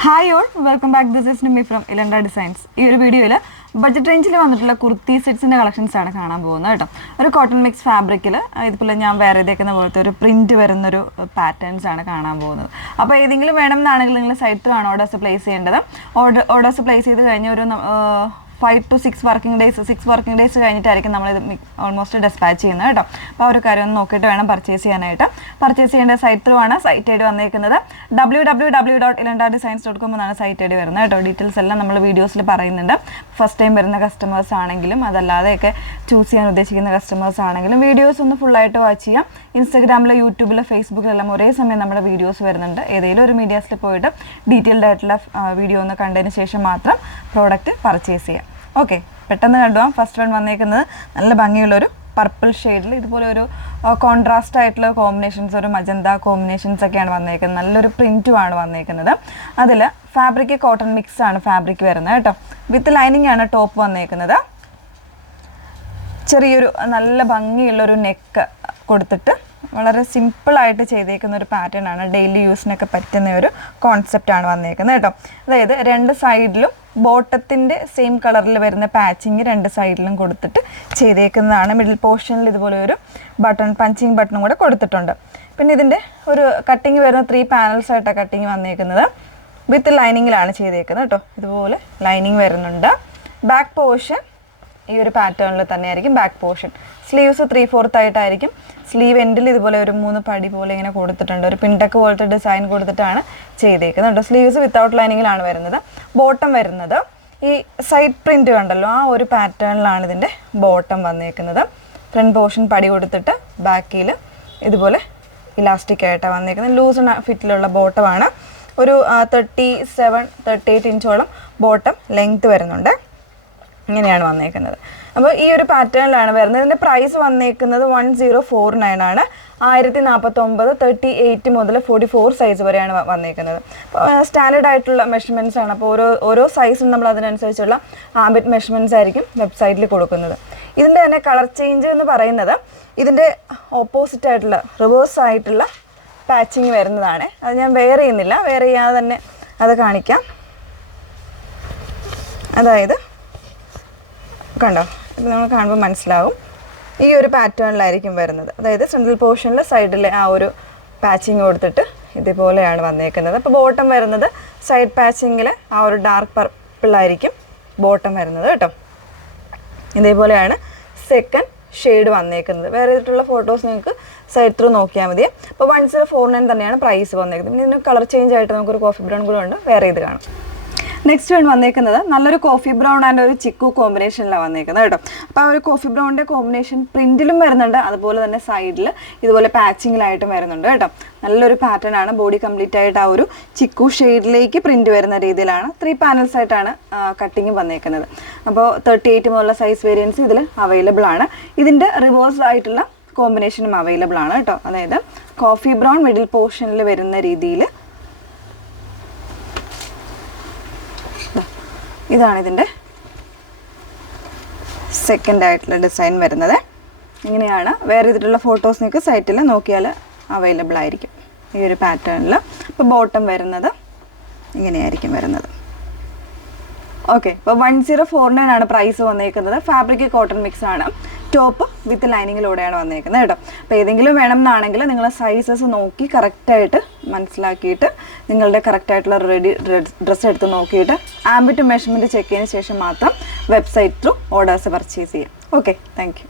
Hi all, welcome back. This is Nimi from Ilanda designs. ഈ ഒരു വീഡിയോയിൽ ബഡ്ജറ്റ് റേഞ്ചിൽ വന്നിട്ടുള്ള കുർത്തി സെറ്റ്സിൻ്റെ കളക്ഷൻസ് ആണ് കാണാൻ പോകുന്നത് കേട്ടോ. ഒരു കോട്ടൺ മിക്സ് ഫാബ്രിക്കിൽ ഇതുപോലെ ഞാൻ വേറെ ഇതേക്കുന്ന പോലത്തെ ഒരു പ്രിൻറ്റ് വരുന്നൊരു പാറ്റേൺസ് ആണ് കാണാൻ പോകുന്നത്. അപ്പോൾ ഏതെങ്കിലും വേണം എന്നാണെങ്കിൽ നിങ്ങൾ സൈറ്റിൽ ആണ് ഓർഡേഴ്സ് പ്ലേസ് ചെയ്യേണ്ടത്. ഓർഡേഴ്സ് പ്ലേസ് ചെയ്ത് കഴിഞ്ഞ ഒരു 5 to 6 വർക്കിംഗ് ഡേയ്സ് കഴിഞ്ഞിട്ടായിരിക്കും നമ്മളിത് ഓൾമോസ്റ്റ് ഡെസ്പാച്ച് ചെയ്യുന്നത് കേട്ടോ. അപ്പോൾ ആ ഒരു കാര്യം ഒന്ന് നോക്കിയിട്ട് വേണം പർച്ചേസ് ചെയ്യാനായിട്ട്. പർച്ചേസ് ചെയ്യേണ്ട സൈറ്റ് ത്രൂ ആണ് സൈറ്റ് ഐ ഡി വന്നിരിക്കുന്നത്. www.ilandadesigns.com എന്നാണ് സൈറ്റ് ഐ ഡി വരുന്നത് കേട്ടോ. ഡീറ്റെയിൽസ് എല്ലാം നമ്മൾ വീഡിയോസിൽ പറയുന്നുണ്ട്. ഫസ്റ്റ് ടൈം വരുന്ന കസ്റ്റമേഴ്സ് ആണെങ്കിലും അതല്ലാതെയൊക്കെ ചൂസ് ചെയ്യാൻ ഉദ്ദേശിക്കുന്ന കസ്റ്റമേഴ്സ് ആണെങ്കിലും വീഡിയോസ് ഒന്ന് ഫുള്ളായിട്ട് വാച്ച് ചെയ്യാം. ഇൻസ്റ്റാഗ്രാമിൽ, യൂട്യൂബിൽ, ഫേസ്ബുക്കിലെല്ലാം ഒരേ സമയം നമ്മുടെ വീഡിയോസ് വരുന്നുണ്ട്. ഏതെങ്കിലും ഒരു മീഡിയാസിൽ പോയിട്ട് ഡീറ്റെയിൽഡ് ആയിട്ടുള്ള വീഡിയോ ഒന്ന് കണ്ടതിന് ശേഷം മാത്രം പ്രോഡക്റ്റ് പർച്ചേസ് ചെയ്യാം. ഓക്കെ, പെട്ടെന്ന് കണ്ടുപോകാം. ഫസ്റ്റ് വൺ വന്നേക്കുന്നത് നല്ല ഭംഗിയുള്ളൊരു പർപ്പിൾ ഷെയ്ഡിൽ ഇതുപോലെ ഒരു കോൺട്രാസ്റ്റ് ആയിട്ടുള്ള കോമ്പിനേഷൻസ്, ഒരു മജന്ത കോമ്പിനേഷൻസ് ഒക്കെയാണ് വന്നേക്കുന്നത്. നല്ലൊരു പ്രിൻറ്റുമാണ് വന്നേക്കുന്നത്. അതിൽ ഫാബ്രിക് കോട്ടൺ മിക്സ് ആണ് ഫാബ്രിക് വരുന്നത് കേട്ടോ. വിത്ത് ലൈനിങ് ആണ് ടോപ്പ് വന്നേക്കുന്നത്. ചെറിയൊരു നല്ല ഭംഗിയുള്ളൊരു നെക്ക് കൊടുത്തിട്ട് വളരെ സിമ്പിളായിട്ട് ചെയ്തേക്കുന്ന ഒരു പാറ്റേൺ ആണ്. ഡെയിലി യൂസിനൊക്കെ പറ്റുന്ന ഒരു കോൺസെപ്റ്റാണ് വന്നേക്കുന്നത് കേട്ടോ. അതായത് രണ്ട് സൈഡിലും ബോട്ടത്തിൻ്റെ സെയിം കളറിൽ വരുന്ന പാച്ചിങ് രണ്ട് സൈഡിലും കൊടുത്തിട്ട് ചെയ്തേക്കുന്നതാണ്. മിഡിൽ പോർഷനിൽ ഇതുപോലെ ഒരു പഞ്ചിങ് ബട്ടണും കൂടെ കൊടുത്തിട്ടുണ്ട്. പിന്നെ ഇതിൻ്റെ ഒരു കട്ടിങ് വരുന്ന 3 പാനൽസ് ആയിട്ടാണ് കട്ടിങ് വന്നേക്കുന്നത്. വിത്ത് ലൈനിങ്ങിലാണ് ചെയ്തേക്കുന്നത് കേട്ടോ. ഇതുപോലെ ലൈനിങ് വരുന്നുണ്ട്. ബാക്ക് പോർഷൻ ഈ ഒരു പാറ്റേണിൽ തന്നെ ആയിരിക്കും ബാക്ക് പോർഷൻ. സ്ലീവ്സ് 3/4 ആയിട്ടായിരിക്കും. സ്ലീവ് എൻഡിൽ ഇതുപോലെ ഒരു 3 പടി പോലെ ഇങ്ങനെ കൊടുത്തിട്ടുണ്ട്. ഒരു പിൻടക്ക് പോലത്തെ ഡിസൈൻ കൊടുത്തിട്ടാണ് ചെയ്തേക്കുന്നത് കേട്ടോ. സ്ലീവ്സ് വിത്തൗട്ട് ലൈനിങ്ങിലാണ് വരുന്നത്. ബോട്ടം വരുന്നത് ഈ സൈഡ് പ്രിൻറ്റ് കണ്ടല്ലോ, ആ ഒരു പാറ്റേണിലാണ് ഇതിൻ്റെ ബോട്ടം വന്നേക്കുന്നത്. ഫ്രണ്ട് പോർഷൻ പടി കൊടുത്തിട്ട് ബാക്കിൽ ഇതുപോലെ ഇലാസ്റ്റിക് ആയിട്ടാണ് വന്നേക്കുന്നത്. ലൂസ് ഫിറ്റിലുള്ള ബോട്ടമാണ്. ഒരു 37-38 ഇഞ്ചോളം ബോട്ടം ലെങ്ത്ത് വരുന്നുണ്ട്. ഇങ്ങനെയാണ് വന്നേക്കുന്നത്. അപ്പോൾ ഈ ഒരു പാറ്റേണിലാണ് വരുന്നത്. ഇതിൻ്റെ പ്രൈസ് വന്നേക്കുന്നത് 1049 ആണ്. 1049, 38 മുതൽ 44 സൈസ് വരെയാണ് വന്നേക്കുന്നത്. സ്റ്റാൻഡേർഡ് ആയിട്ടുള്ള മെഷർമെൻറ്റ്സ് ആണ്. അപ്പോൾ ഓരോ സൈസും നമ്മൾ അതിനനുസരിച്ചുള്ള ആംബിറ്റ് മെഷർമെൻറ്റ്സ് ആയിരിക്കും വെബ്സൈറ്റിൽ കൊടുക്കുന്നത്. ഇതിൻ്റെ തന്നെ കളർ ചേഞ്ച് എന്ന് പറയുന്നത് ഇതിൻ്റെ ഓപ്പോസിറ്റ് ആയിട്ടുള്ള റിവേഴ്സ് ആയിട്ടുള്ള പാച്ചിങ് വരുന്നതാണ്. അത് ഞാൻ വെയർ ചെയ്യുന്നില്ല, വെയർ ചെയ്യാതെ തന്നെ അത് കാണിക്കാം. അതായത് കണ്ടോ, ഇത് നമ്മൾ കാണുമ്പോൾ മനസ്സിലാവും. ഈ ഒരു പാറ്റേണിലായിരിക്കും വരുന്നത്. അതായത് സെൻട്രൽ പോർഷനിൽ സൈഡിൽ ആ ഒരു പാച്ചിങ് കൊടുത്തിട്ട് ഇതുപോലെയാണ് വന്നേക്കുന്നത്. അപ്പോൾ ബോട്ടം വരുന്നത് സൈഡ് പാച്ചിങ്ങിൽ ആ ഒരു ഡാർക്ക് പർപ്പിളായിരിക്കും ബോട്ടം വരുന്നത് കേട്ടോ. ഇതേപോലെയാണ് സെക്കൻഡ് ഷെയ്ഡ് വന്നേക്കുന്നത്. വേറെ ചെയ്തിട്ടുള്ള ഫോട്ടോസ് നിങ്ങൾക്ക് സൈഡ് ത്രൂ നോക്കിയാൽ മതി. അപ്പോൾ 1049 തന്നെയാണ് പ്രൈസ് വന്നേക്കുന്നത്. പിന്നെ ഇതിന് കളർ ചേഞ്ച് ആയിട്ട് നമുക്കൊരു കോഫി ബ്രൗൺ കൂടെ ഉണ്ട്, വേറെ ഇത് കാണാം. നെക്സ്റ്റ് വൺ വന്നേക്കുന്നത് നല്ലൊരു കോഫി ബ്രൗൺ ആൻഡ് ഒരു ചിക്കു കോമ്പിനേഷനിലാണ് വന്നേക്കുന്നത് കേട്ടോ. അപ്പോൾ ആ ഒരു കോഫി ബ്രൗണിൻ്റെ കോമ്പിനേഷൻ പ്രിൻറ്റിലും വരുന്നുണ്ട്. അതുപോലെ തന്നെ സൈഡിൽ ഇതുപോലെ പാച്ചിങ്ങിലായിട്ടും വരുന്നുണ്ട് കേട്ടോ. നല്ലൊരു പാറ്റേൺ ആണ്. ബോഡി കംപ്ലീറ്റ് ആയിട്ട് ആ ഒരു ചിക്കു ഷെയ്ഡിലേക്ക് പ്രിൻറ്റ് വരുന്ന രീതിയിലാണ് 3 പാനൽസ് ആയിട്ടാണ് കട്ടിങ് വന്നേക്കുന്നത്. അപ്പോൾ 38 മുതലുള്ള സൈസ് വേരിയൻസ് ഇതിൽ അവൈലബിൾ ആണ്. ഇതിൻ്റെ റിവേഴ്സ് ആയിട്ടുള്ള കോമ്പിനേഷനും അവൈലബിൾ ആണ് കേട്ടോ. അതായത് കോഫി ബ്രൗൺ മിഡിൽ പോർഷനിൽ വരുന്ന രീതിയിൽ ഇതാണ് ഇതിൻ്റെ സെക്കൻഡ് ആയിട്ടുള്ള ഡിസൈൻ വരുന്നത്. ഇങ്ങനെയാണ്. വേറെ ചെയ്തിട്ടുള്ള ഫോട്ടോസ് നിങ്ങൾക്ക് സൈറ്റിൽ നോക്കിയാൽ അവൈലബിൾ ആയിരിക്കും ഈ ഒരു പാറ്റേണിൽ. അപ്പോൾ ബോട്ടം വരുന്നത് ഇങ്ങനെയായിരിക്കും വരുന്നത്. ഓക്കെ, അപ്പോൾ 1049 ആണ് പ്രൈസ് വന്നേക്കുന്നത്. ഫാബ്രിക് കോട്ടൺ മിക്സ് ആണ്. ടോപ്പ് വിത്ത് ലൈനിങ്ങിലൂടെയാണ് വന്നേക്കുന്നത് കേട്ടോ. അപ്പോൾ ഏതെങ്കിലും വേണം എന്നാണെങ്കിൽ നിങ്ങൾ സൈസസ് നോക്കി കറക്റ്റായിട്ട് മനസ്സിലാക്കിയിട്ട് നിങ്ങളുടെ കറക്റ്റായിട്ടുള്ള റെഡി ഡ്രസ്സ് എടുത്ത് നോക്കിയിട്ട് ആംബിറ്റ് മെഷർമെൻറ്റ് ചെക്ക് ചെയ്തതിന് ശേഷം മാത്രം വെബ്സൈറ്റ് ത്രൂ ഓർഡേഴ്സ് പർച്ചേസ് ചെയ്യാം. Okay, thank you.